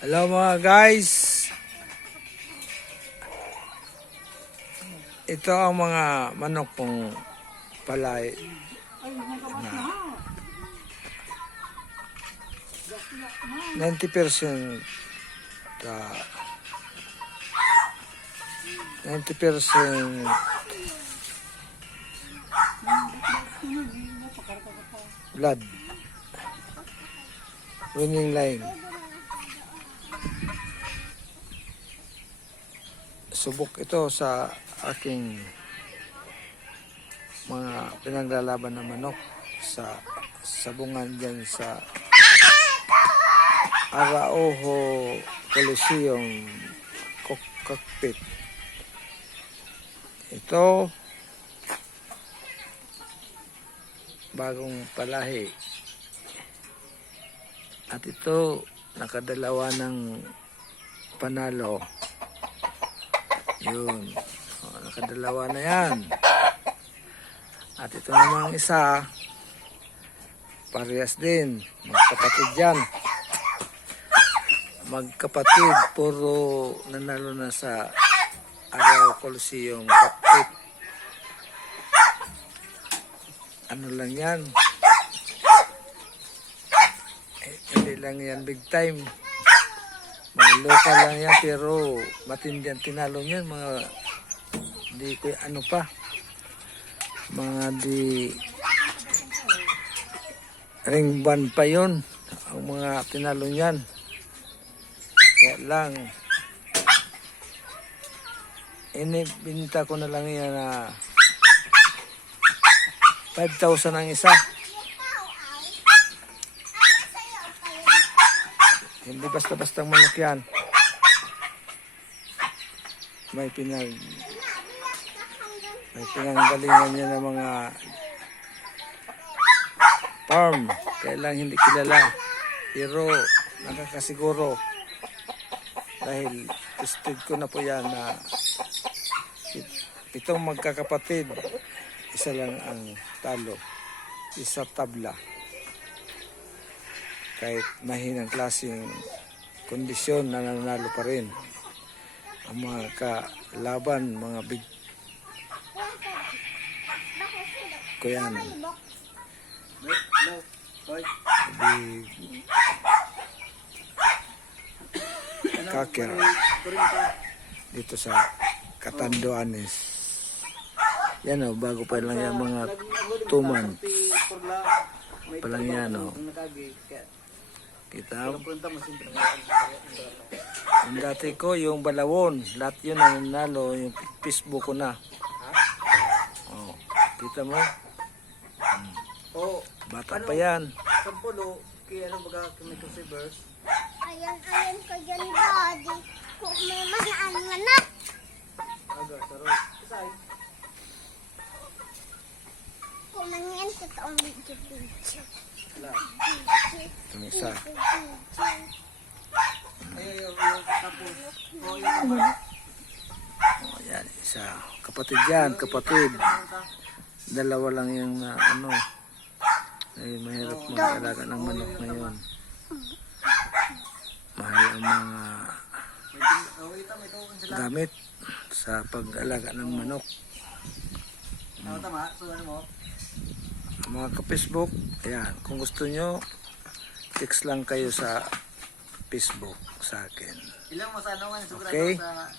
Hello mga guys. Ito ang mga manok kong palay na 90% 90% blood winning line. Subok ito sa aking mga pinaglalaban na manok sa sabungan dyan sa Araujo Coliseum Cockpit. Ito bagong palahi at ito nakadalawa ng panalo. Yun. Nakadalawa na yan. At ito namang isa, parehas din. Magkapatid yan. Magkapatid, puro nanalo na sa Araujo Coliseum Cockpit. Ano lang yan? Hindi lang yan big time. Mga local lang yan, pero matindi ang tinalo niyan. Mga di ko ano pa. Mga di ring band pa yun. Ang mga tinalo niyan. Kaya lang inibinta ko na lang yan na 5,000 ang isa. Hindi basta-basta manok yan. May pinanggalingan niya ng mga farm. Kaya lang hindi kilala. Pero nakakasiguro. Dahil tested ko na po yan na itong magkakapatid. Isa lang ang talo. Isa tabla. Kahit mahinang klaseng kondisyon, nananalo pa rin ang mga kalaban, mga big ko yan. Big kaker dito sa Catanduanes. Yan o, bago pa lang yan, mga 2 months pa lang yan o. Kita yung dati ko, yung balawon, lahat yun ang nanalo, yung Facebook ko na. Oh, kita mo? Bata pa yan. Kampulo, kaya ano baga kami ko si Bers? Ayan ko dyan, daddy. Kung may manaan manak. Aga, sarap. Isay. Kung manyan ko taong video. Yung isa. Ayaw, tapos. Oh, yan, isa. Kapatid yan, kapatid. Dalawa lang yung ano. Ay, mahirap mag-alaga ng manok ngayon. Mahal ang mga gamit sa pag-alaga ng manok. Tama, so ano mo? Mga ka-Facebook, ayan, kung gusto nyo, text lang kayo sa Facebook sa akin. Ilang mas ano nga, Okay. sa